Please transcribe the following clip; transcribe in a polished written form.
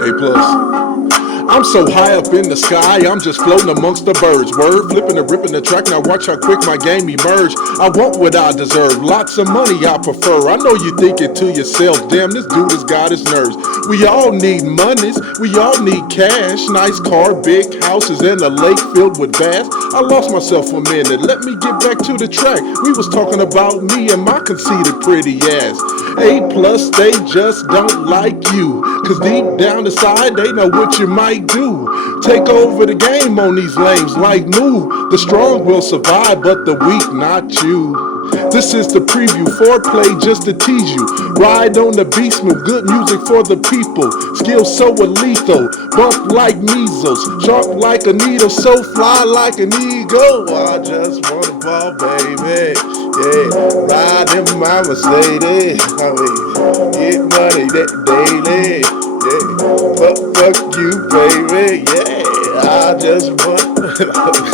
A plus. I'm so high up in the sky, I'm just floating amongst the birds. Word flipping and ripping the track, now watch how quick my game emerge. I want what I deserve, lots of money I prefer. I know you thinking to yourself, damn, this dude has got his nerves. We all need monies, we all need cash. Nice car, big houses, and a lake filled with bass. I lost myself a minute, let me get back to the track. We was talking about me and my conceited pretty ass. A plus, they just don't like you, cause deep down inside they know what you might do. Take over the game on these lames like move. The strong will survive, but the weak not you. This is the preview, foreplay just to tease you. Ride on the beast move, good music for the people. Skill so lethal, bump like measles. Sharp like a needle, so fly like an eagle. I just wanna ball, baby. Yeah, ride in my Mercedes. I mean, get money that daily. Yeah, fuck you, baby. Yeah, I just want